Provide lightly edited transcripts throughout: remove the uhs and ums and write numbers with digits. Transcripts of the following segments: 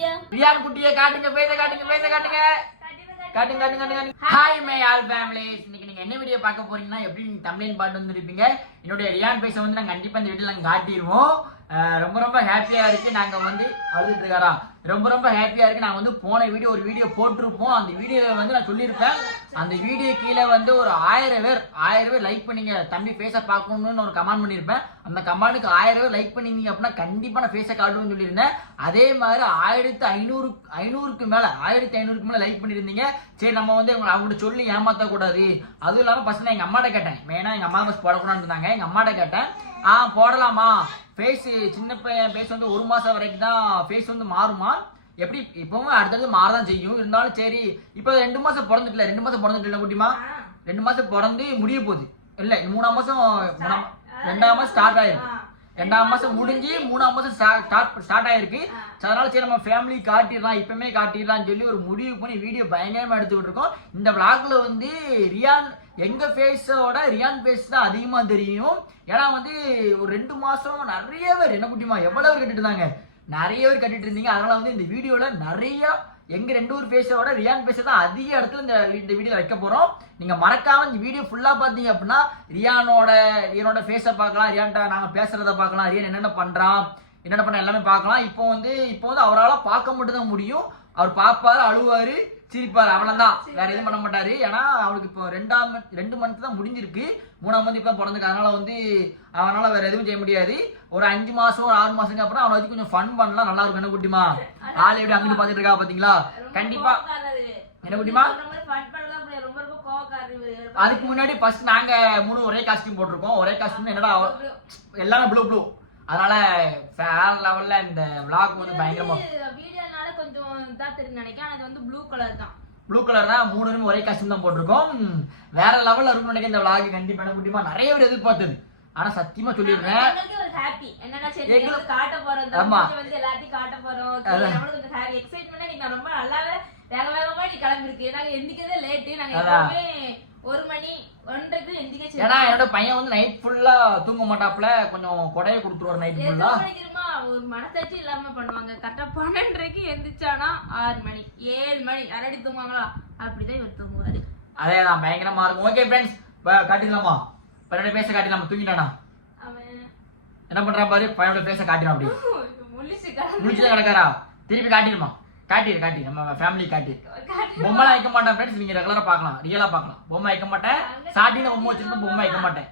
Ryan குட்டியை காட்டுங்க, பேச காட்டுங்க, பேச காட்டுங்க. காட்டுங்க காட்டுங்க காட்டுங்க. Hi my all families. இன்னைக்கு நீங்க என்ன வீடியோ பார்க்க போறீங்கன்னா, எப்படி நீங்க தம்ப்நெயில் பார்த்து வந்திருப்பீங்க. என்னுடைய ரியான் பேச வந்து நாங்க கண்டிப்பா இந்த வீடியோல நாங்க காட்டிடுவோம். ரொம்ப ரொம்ப ஹாப்பியா இருக்கு. நாங்க வந்து அழுதுட்டு இருக்காரா, ரொம்ப ஹாப்பியா இருக்கு. நாங்க வந்து போன வீடியோ ஒரு வீடியோ போட்டிருப்போம். அந்த வீடியோவை வந்து நான் சொல்லியிருப்பேன், அந்த வீடியோ கீழே வந்து ஒரு 1000 பேர் லைக் பண்ணீங்க, தம்பி ஃபேஸை பார்க்கணும்னு ஒரு கமெண்ட் பண்ணியிருப்பேன். அந்த கமெண்ட்டுக்கு 1000 பேர் லைக் பண்ணிருந்தீங்க அப்படின்னா கண்டிப்பா நான் ஃபேஸை காட்டுவேன்னு சொல்லியிருந்தேன். அதே மாதிரி 1500க்கு மேல லைக் பண்ணியிருந்தீங்க. சரி, நம்ம வந்து அவங்கள்ட்ட சொல்லி ஏமாற்றக்கூடாது. அதுவும் இல்லாமல் ஃபர்ஸ்ட் நான் எங்கள் அம்மாட்ட கேட்டேன், மெயினாக எங்கள் அம்மா ஃபஸ்ட் போடக்கூடாதுன்னு இருந்தாங்க. எங்கள் அம்மாட்ட கேட்டேன், போடலாமா ஃபேஸ், சின்ன பையன் ஃபேஸ் வந்து 1 மாதம் வரைக்கும் தான் ஃபேஸ் வந்து மாறுமா, எப்படி இப்பவும் அடுத்தது மாறதான் செய்யும். இருந்தாலும் சரி, இப்போ 2 மாதம் பிறந்துட்டுல குட்டிமா, 2 மாதம் பிறந்து முடிய போகுது. இல்லை, 3ஆம் மாதம் 2ஆம் மாதம் ஸ்டார்ட் ஆயிருக்கு. 2ஆம் மாதம் முடிஞ்சு 3ஆம் மாதம் ஸ்டார்ட் ஆயிருக்கு. அதனால சரி நம்ம ஃபேமிலி காட்டிடலாம், இப்பவுமே காட்டிடலாம்னு சொல்லி ஒரு முடிவு பண்ணி வீடியோ பயங்கரமா எடுத்துக்கிட்டு இருக்கோம். இந்த விளாக்ல வந்து ரியான் எங்க ஃபேஸோட ரியான் ஃபேஸ் தான் அதிகமா தெரியும். ஏன்னா வந்து ஒரு 2 மாசம் நிறைய பேர் என்ன குட்டிமா எவ்வளவு பேர் கட்டிட்டு இருந்தாங்க, நிறைய பேர் கட்டிட்டு இருந்தீங்க. அதனால வந்து இந்த வீடியோல நிறைய எங்க 2 ஊர் ஃபேஸோட ரியான் ஃபேஸை தான் அதிக இடத்துல இந்த வீடியோ வைக்க போறோம். நீங்க மறக்காம இந்த வீடியோ ஃபுல்லா பாத்தீங்க அப்படின்னா ரியானோட ஃபேஸை பார்க்கலாம், ரியான்ட்ட நாங்க பேசுறத பார்க்கலாம், ரியான் என்னென்ன பண்ண எல்லாமே பார்க்கலாம். இப்போ வந்து அவரால் பார்க்க மட்டும் தான் முடியும். அவர் பார்ப்பாரு, அழுவாரு, சிரிப்பாரு, அவ்வளவுதான், வேற எதுவும் பண்ண மாட்டாரு. ஏன்னா அவருக்கு இப்போ 2 மந்த் தான் முடிஞ்சிருக்கு, 3ஆம் மந்த் இப்போ பிறந்துருக்கு. அதனால வந்து அவனால வேற எதுவும் செய்ய முடியாது. ஒரு 5 மாசம் 6 மாசத்துக்கு அப்புறம் அவனை வச்சு கொஞ்சம் ஃபன் பண்ணலாம், நல்லா இருக்கும். என்ன குட்டிமா ஆள் எப்படி அங்கிட்டு பாத்துட்டு இருக்கா பாத்தீங்களா? கண்டிப்பா என்ன குட்டிமா. அதுக்கு முன்னாடி ஃபர்ஸ்ட் நாங்க 3 ஒரே காஸ்டியூம் போட்டிருக்கோம். ஒரே காஸ்டியூம் என்னடா எல்லாமே ப்ளூ. அதனால வேற லெவல்ல இந்த vlog வந்து பயங்கரமா வீடியோனால கொஞ்சம் இதா தெரியும் நினைக்கிறேன். அது வந்து ப்ளூ கலர் தான். 3 பேரும் ஒரே காஸ்டியூம் தான் போட்டிருக்கோம். வேற லெவல்ல இருக்கும் நினைக்கிறேன் இந்த vlog. கண்டிப்பா என்ன குட்டிமா நிறைய பேர் எதிர்பார்த்தது. ஆனா சத்தியமா சொல்லிடுறேன், உங்களுக்கு ஒரு ஹாப்பி என்னன்னா சரி உங்களுக்கு காட்ட போறோம், இந்த வந்து எல்லாத்தையும் காட்ட போறோம். நம்மளுக்கு கொஞ்சம் ஹாப்பி எக்ஸைட்மென்ட்டா நீங்க ரொம்ப நல்லாவே வேகமா நீ கிளம்பி இருக்கு. நாங்க எந்திக்கதே லேட். நாங்க எப்பவுமே 1 மணி 1:30க்கு எந்திரிச்சு. ஏன்னா என்னோட பையன் வந்து நைட் ஃபுல்லா தூங்க மாட்டாப்ல, கொஞ்சம் கொடைய கொடுத்துருவாரு நைட் ஃபுல்லா. ஒரு மனசாட்சி இல்லாம பண்ணுவாங்க. கரெக்டா 12:30க்கு எந்திரிச்சானா 6 மணி 7 மணி அரடி தூங்குவாங்களா, அப்படிதான் இவர் தூங்குவாரு. அதேதான் பயங்கரமா இருக்கும். ஓகே ஃப்ரெண்ட்ஸ், காட்டிடலாமா? பையனோட ஃபேஸை காட்டிடலாமா? தூங்கிட்டானா என்ன பண்றா பாரு, பையனோட ஃபேஸை காட்டிடும். அப்படி முடிச்சுதான் கிடக்காரா? திருப்பி காட்டிடுமா? காட்டி நம்ம ஃபேமிலி காட்டி. பொம்மைலாம் வைக்க மாட்டேன் ஃப்ரெண்ட்ஸ், நீங்க ரெகுலரா பார்க்கலாம், ரியலா பார்க்கலாம். பொம்மை வைக்க மாட்டேன், சாட்டில பொம்மை வச்சிருக்கோம், பொம்மை வைக்க மாட்டேன்.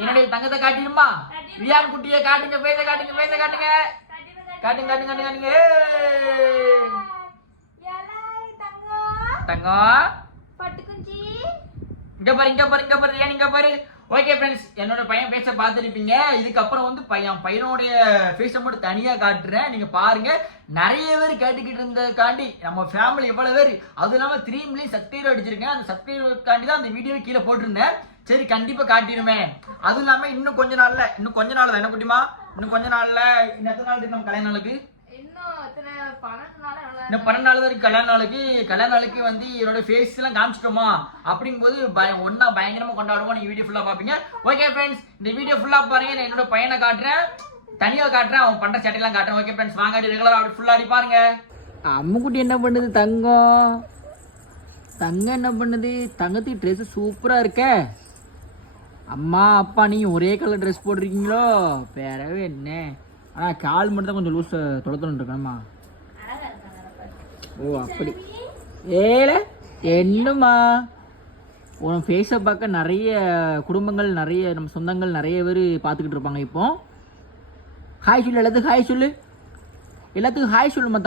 என்னுடைய தங்கத்தை காட்டிடுமா? ரியான் குட்டியை காட்டுங்க, பேச காட்டுங்க. தங்கம் இங்க பாரு ரியான், இங்க பாரு. ஓகே ஃப்ரெண்ட்ஸ், என்னோட பையன் ஃபேஸை பார்த்துருப்பீங்க. இதுக்கப்புறம் வந்து பையனுடைய ஃபேஸை மட்டும் தனியா காட்டுறேன், நீங்க பாருங்க. நிறைய பேர் கேட்டுக்கிட்டு இருந்ததுக்காண்டி நம்ம ஃபேமிலி எவ்வளவு பேர், அதுவும் இல்லாம 3 மில்லியன் சப்ஸ்கிரைபர் அடிச்சிருக்கேன். அந்த சப்ஸ்கிரைபருக்காண்டி தான் அந்த வீடியோ கீழே போட்டிருந்தேன். சரி கண்டிப்பா காட்டிடுமே. அதுவும் இல்லாம இன்னும் கொஞ்ச நாள் தான் என்ன குட்டிமா, இன்னும் கொஞ்ச நாள்ல இன்னும் எத்தனை நாள் இருக்கு நம்ம கல்யாண நாளுக்கு? இன்னும் 12 நாள் தான் இருக்கு கல்யாண நாளுக்கு வந்து என்னோட ஃபேஸ் எல்லாம் காமிச்சிட்டோமா, அப்படிங்கும்போது ஒன்னா பயங்கரமா கொண்டாடுவோம். நீங்க வீடியோ ஃபுல்லா பாப்பீங்க. ஓகே ஃப்ரெண்ட்ஸ், இந்த வீடியோ ஃபுல்லா பாருங்க. நான் என்னோட பையனை காட்டுறேன், தனியா காட்டுறேன், அவன் பண்ற சட்டையெல்லாம் காட்டுறேன். ஓகே ஃப்ரெண்ட்ஸ், வாங்க ரெகுலரா அப்படி ஃபுல்லா அடி பாருங்க. அம்முக்குட்டி என்ன பண்ணுது? தங்கம் என்ன பண்ணுது? தங்கத்துக்கு ட்ரெஸ் சூப்பரா இருக்க. அம்மா அப்பா நீங்க ஒரே கலர் ட்ரெஸ் போட்டிருக்கீங்களோ, வேறவே என்ன. ஆனா கால் மட்டும் தான் கொஞ்சம் லூஸ் தொலைத்தொன்னு இருக்கணுமா. ஓ அப்படி. என்னம்மா உன் ஃபேஸை பார்க்க நிறைய குடும்பங்கள், நிறைய நம்ம சொந்தங்கள் நிறைய பேர் பார்த்துக்கிட்டு இருப்பாங்க. இப்போ ஹாய் சொல்லு, எல்லாத்துக்கும் ஹாய் சொல்லுமா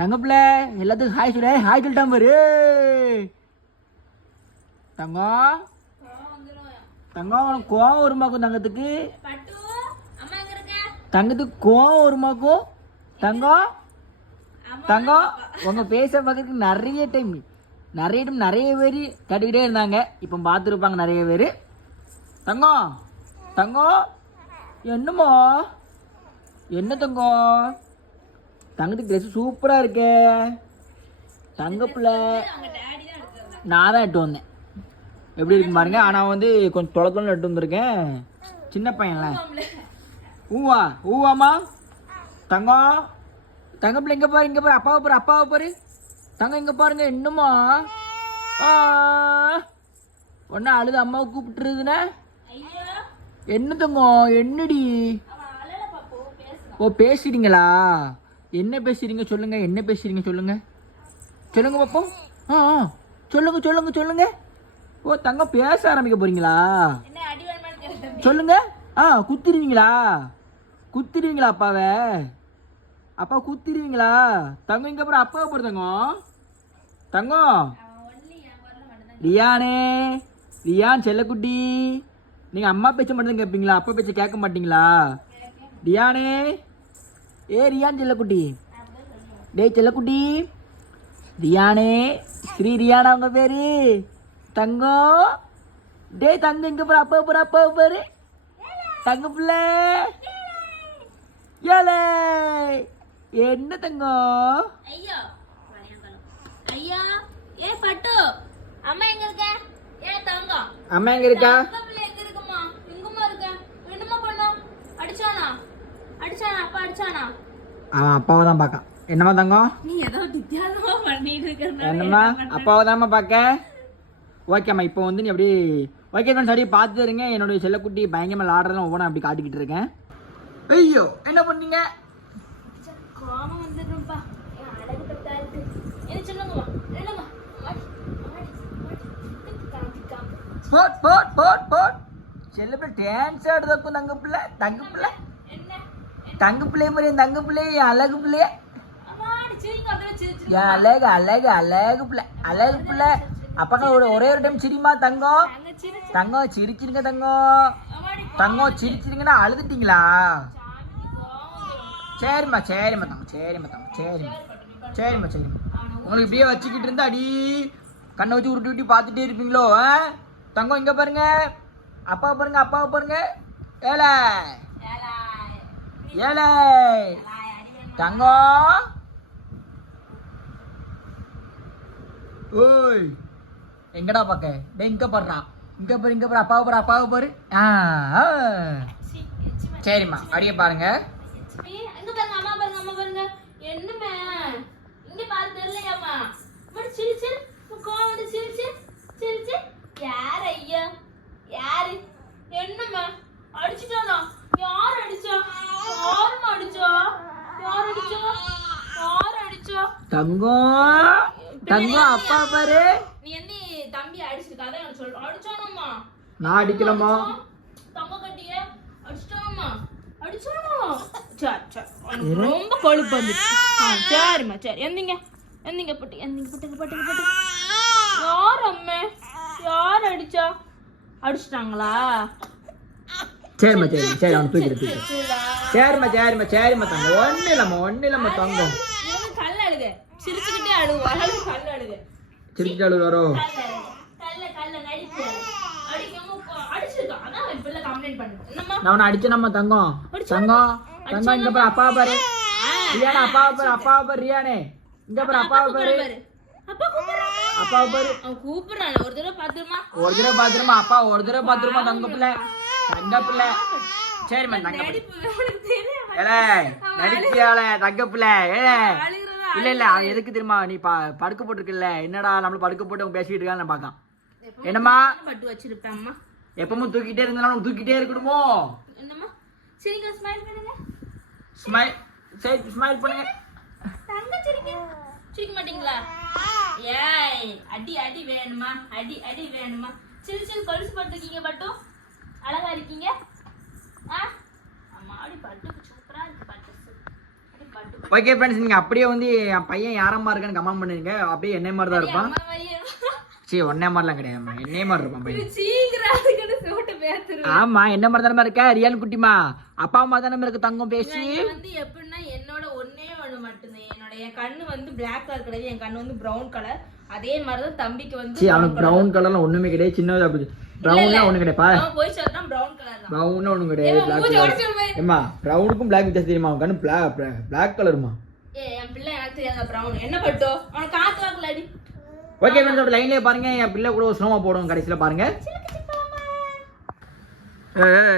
தங்கப்பிள்ள, எல்லாத்துக்கும் ஹாய் சொல்லு. ஹாய் சொல்லிட்டான் பாரு தங்கம் உனக்கு கோவம் வருமாக்கும் தங்கத்துக்கு கோவம் வருமாக்கும். தங்கம் உங்க பேச பார்க்கறதுக்கு நிறைய டைம் நிறைய பேர் கேட்டுக்கிட்டே இருந்தாங்க. இப்போ பார்த்துருப்பாங்க நிறைய பேர். தங்கம் என்னம்மா என்ன தங்கத்துக்கு ட்ரெஸ் சூப்பரா இருக்கே. தங்கப்பிள்ள நான் தான் எட்டு வந்தேன், எப்படி இருக்கு பாருங்க. ஆனா வந்து கொஞ்சம் தொலைத்தொலை எட்டு வந்திருக்கேன், சின்ன பையன்ல. ஊவாமா தங்கம் தங்க பிள்ளை இங்க பாரு, இங்க பாரு, அப்பாவை பாரு. தங்கம் இங்க பாருங்க, என்னமா ஒன்னா அழுது அம்மாவை கூப்பிட்டுருதுன்னா என்ன தங்கம், என்னடி? ஓ பேசுறீங்களா? என்ன பேசுறீங்க சொல்லுங்க, என்ன பேசுறீங்க சொல்லுங்க, சொல்லுங்க பாப்போம். சொல்லுங்க. ஓ தங்கம் பேச ஆரம்பிக்க போறீங்களா? சொல்லுங்க. குத்திடுவீங்களா அப்பாவை? அப்பா குத்திடுவீங்களா? தங்கம் இங்க அப்புறம் அப்பாவை போற தங்கம் ரியான் செல்லக்குட்டி, நீங்க அம்மா பேச்ச மட்டும் கேட்பீங்களா? அப்பா பேச்ச கேட்க மாட்டீங்களா? ரியானே, ரியான் செல்லக்குட்டி, டேய் செல்லக்குட்டி, ரியானே, ஸ்ரீ ரியானா உங்க பேரு? தங்கம், டேய் தங்கம் இங்க பாரு, அப்பா பாரு, தங்க பிள்ளை, ஏலே என்ன தங்கம்? ஐயோ ஏ பட்டு, அம்மா எங்க இருக்க? ஏ தங்கம், அம்மா எங்க இருக்கா? பிள்ளை எங்க இருக்குமா? எங்கம்மா இருக்க? என்னம்மா பண்ணோம்? அடிச்சானா? அப்பா அடிச்சானா? அவன் அப்பாவை தான் பார்க்கான். என்னம்மா தங்கம்? நீ ஏதோ வித்தியாசமா பண்ணிட்டு இருக்கறனால என்னம்மா அப்பாவை தான்மா பார்க்க? ஓகேம்மா, இப்போ வந்து நீ அப்படி ஓகே ஃப்ரெண்ட்ஸ், அப்படியே பார்த்துட்டு இருங்க. என்னுடைய செல்லக்குட்டி பயங்கரமாக ஆடுறதுலாம் ஒவ்வொன்றா அப்படி காட்டிக்கிட்டு இருக்கேன். ஐயோ என்ன பண்ணீங்க? கோபம் வந்துடும்பா, அழகு தட்டா இருக்கு. என்ன சொல்லுங்கம்மா, என்னம்மா? போட் செல்ல பிள்ளை டான்ஸ் ஆடுறதுக்கும் தங்க பிள்ளை மாதிரி தங்க பிள்ளை, அழகு பிள்ளைய, அழகு பிள்ளை. அப்பா ஒரே ஒரு டைம் சிரிமா தங்கம் சிரிச்சிருங்க தங்கம் சிரிச்சிருங்கன்னா அழுதுட்டீங்களா? சரிம்மா உங்களுக்கு இப்படியே வச்சுக்கிட்டு இருந்தா அடி கண்ணை வச்சு உருட்டி பார்த்துட்டே இருப்பீங்களோ? தங்கம் இங்க பாருங்க, அப்பாவை பாருங்க, ஏலே தங்கம், ஓய் எங்கடா பாக்க? டேய் இங்க பாரு, அப்பாவை பாரு. சரிம்மா அப்படியே பாருங்க. எங்க பாருங்க, அம்மா பாருங்க. என்னம்மா இங்க பாரு, தெரியலையாம்மா? சிரிச்சு கோவம் வந்து சிரிச்சு யார்? ஐயா யாரு? என்னம்மா அடிச்சுட்டானா? யார் அடிச்சா? தங்கம் அப்பா பாரு. நீ என்ன தம்பி அடிச்சிருக்க? அதான் எனக்கு சொல்ற. அடிச்சானம்மா? நான் அடிக்கலமா. தங்க கட்டிய அடிச்சானம்மா? ரொம்ப கொழுப்பு வந்துச்சு. சரிம்மா சரி, எந்திங்க பட்டு. யார் அம்மா? யார் அடிச்சா? அடிச்சிட்டாங்களா? சரிம்மா அவன் தூக்கிட்டு. சரிம்மா தங்கம், ஒண்ணு இல்லம்மா தங்கம். கல்ல அழுக, சிரிச்சுக்கிட்டே அழுகு, அழகு கல்ல அழுக, சிரிச்சுட்டு அழுகு வரும். கல்ல நடிச்சு அடிச்சிருக்கான். அதான் இப்ப கம்ப்ளைண்ட் பண்ணுது. என்னம்மா நான் உன்னை அடிச்சேனம்மா தங்கம் இங்க பாரு, அப்பாவை பாரு ரியானே, அப்பாவை பாரு ரியானே, இங்க பாரு, அப்பாவை பாரு. அவன் கூப்பிடுறான். ஒரு தடவை பாத்துருமா அப்பா, ஒரு தடவை பாத்துருமா தங்க பிள்ளை. சரிம்மா தங்க நடிச்சியால தங்க பிள்ளை. இல்ல அவன் எதுக்கு தெரியுமா? நீ படுக்க போட்டுருக்குல்ல, என்னடா நம்மள படுக்க போட்டு பேசிட்டு இருக்கான்னு நான் பாக்கான். என்னம்மா பட்டு வச்சிருப்பேன்மா, எப்பவும் தூக்கிட்டே இருந்தாலும் தூக்கிட்டே இருக்கணுமோ? என்னம்மா சரிங்க, ஸ்மைல் பண்ணுங்க. ஸ்மைல் பண்ணுங்க. தங்க சிரிக்க மாட்டீங்களா? ஏய் அடி வேணுமா? அடி வேணுமா? சிறு கொலுசு போட்டுருக்கீங்க, பட்டும் அழகா இருக்கீங்க. அம்மாடி பட்டு சூப்பரா இருக்கு. ஓகே ஃப்ரெண்ட்ஸ், நீங்க அப்படியே வந்து என் பையன் யாரம்மா இருக்கான்னு கமெண்ட் பண்ணுங்க. அப்படியே என்னை மாதிரி தான் இருப்பான். சரி ஒன்னே மாதிரிலாம் கிடையாது, என்னைய மாதிரி இருப்பான் பையன். ஆமா என்ன மாதிரி தானே இருக்க ரியான் குட்டிமா, அப்பா அம்மா தானே இருக்கு தங்கம். பேசி வந்து எப்படின்னா என்னோட ஒன்னே ஒண்ணு மட்டும்தான். என் கண்ணு வந்து பிளாக் கலர் கிடையாது, என் கண்ணு வந்து பிரவுன் கலர். அதே மாதிரிதான் தம்பிக்கு வந்து. அவனுக்கு பிரவுன் கலர்லாம் ஒண்ணுமே கிடையாது, சின்னதா அப்படி பிரவுன்லாம் ஒண்ணு கிடையாது. போய் சொல்றான் பிரவுன் கலர் தான். பிரவுன் ஒண்ணு கிடையாது, பிளாக் கலர். ஏமா பிரவுனுக்கும் பிளாக் வித்தியாசம் தெரியுமா? அவன் கண்ணு பிளாக் கலர்மா. என் பிள்ளை எனக்கு தெரியாத பிரவுன். என்ன பட்டோ அவனுக்கு காத்து வாக்கல அடி. ஓகே ஃப்ரெண்ட்ஸ், லைன்லயே பாருங்க, என் பிள்ளை கூட ஸ்லோமா போடுவோம் கடைசியில பாருங்க.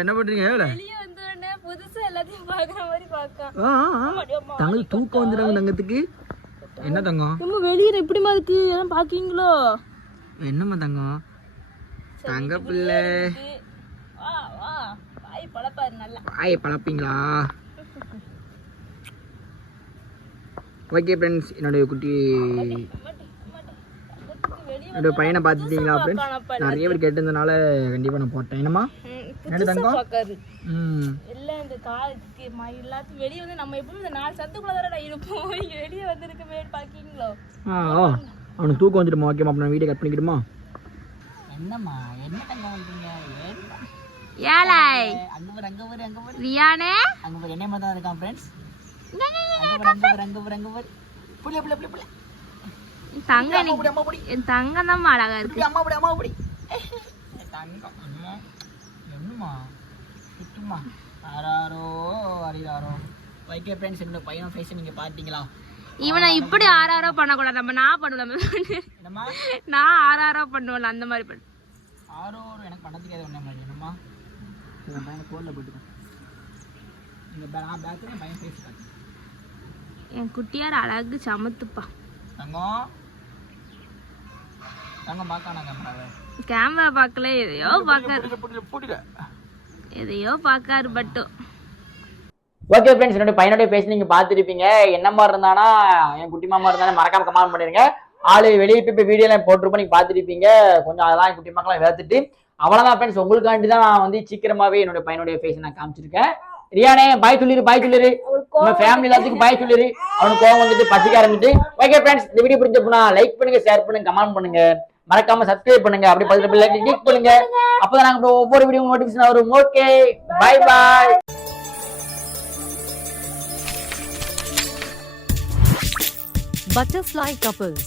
என்ன பண்றீங்க? வெளிய வந்தோனே புதுசா எல்லாத்தையும் பாக்குற மாதிரி பாக்க தங்களுக்கு தூக்கம் வந்துடுறாங்க தங்கத்துக்கு. என்ன தங்கம் நம்ம வெளியில எப்படிமா இருக்கு எல்லாம் பாக்கீங்களோ? என்னம்மா தங்கம் தங்க பிள்ளை வா வா வாய் பழப்பாரு நல்லா. வாயை பழப்பீங்களா? ஓகே ஃப்ரெண்ட்ஸ், என்னுடைய குட்டி என்னோட பையனை பார்த்துட்டீங்களா ஃப்ரெண்ட்ஸ்? நிறைய பேர் கேட்டிருந்தனால கண்டிப்பாக நான் போட்டேன். என்னம்மா என்ன தங்கம்? எல்லாம் இந்த காலுக்கு எல்லாத்தையும் வெளியே வந்து நம்ம எப்பவும் இந்த 4 சத்துக்குள்ள தான் இருப்போம். வெளியே வந்துருக்குமே பாக்கீங்களோ? அவனுக்கு தூக்கம் வந்துடுமா? ஓகேம்மா, அப்போ நான் வீடியோ கட் பண்ணிக்கிடுமா? என்னம்மா என்ன தங்கம் வந்துட்டீங்க? ஏலாய் அங்கே பாரு அங்கே பாரு அங்கே பாரு ரியானே அங்கே பாரு என்ன மாதிரி தான் இருக்கான் ஃப்ரெண்ட்ஸ். புள்ளி புள்ளி புள்ளி புள்ளி தங்க என் தங்கம் தான் அழகா இருக்கு. அம்மா படி அம்மா படி தங்கம் அம்மா என்னம்மா சுத்துமா ஆறாரோ அடிதாரோ. ஓகே ஃப்ரெண்ட்ஸ், என்னோட பையன் ஃபேஸ் நீங்கள் பார்த்தீங்களா? இவனை இப்படி ஆறாரோ பண்ணக்கூடாது. நம்ம நான் பண்ணுவேன். என்னம்மா நான் ஆறாரோ பண்ணுவேன் அந்த மாதிரி பண்ணு. ஆரோ எனக்கு பண்ண தெரியாது. ஒன்றே மாதிரி என்னம்மா என் பையனை கோலில் போட்டுக்கேன். நான் பேக்கில் பையன் ஃபேஸ் பார்த்தேன். என் குட்டியார் அழகு சமத்துப்பா. தங்கம் தங்கம் பார்க்கானா கேமராவை? கேமரா பார்க்கல, எதையோ பார்க்காரு. போட்டுக்க எதையோ பார்க்காரு பட்டு. ஓகே ஃப்ரெண்ட்ஸ், என்னோட பையனோட பேசி நீங்கள் பார்த்துருப்பீங்க. என்ன மாதிரி இருந்தானா என் குட்டி மாமா இருந்தாலும் மறக்காம கமெண்ட் பண்ணிருங்க. ஆளு வெளியே போய் வீடியோலாம் போட்டிருப்போம், நீங்கள் பார்த்துருப்பீங்க. கொஞ்சம் அதெல்லாம் குட்டி மக்கள்லாம் வேர்த்துட்டு அவ்வளோதான் ஃப்ரெண்ட்ஸ். உங்களுக்காண்டி தான் நான் வந்து சீக்கிரமாகவே என்னோட பையனுடைய ஃபேஸ் நான் காமிச்சிருக்கேன். ரியானே பாய் சொல்லிரு, பாய் சொல்லிரு. நம்ம ஃபேமிலி எல்லாத்துக்கும் பாய் சொல்லிரு. அவனுக்கு கோவம் வந்துட்டு பசிக்க ஆரம்பிச்சு. ஓகே ஃப்ரெண்ட்ஸ், இந்த வீடியோ பிடிச்சப்பனா லைக் பண்ணுங்க, ஷேர் பண்ணுங்க, கமெண்ட் பண்ணுங்க, மறக்காம சப்ஸ்கிரைப் பண்ணுங்க. அப்படி பக்கத்துல பெல் ஐகானை கிளிக் பண்ணுங்க. அப்பதான் நாங்க ஒவ்வொரு வீடியோ நோட்டிஃபிகேஷன் வரும். Okay bye bye. Butterfly couples.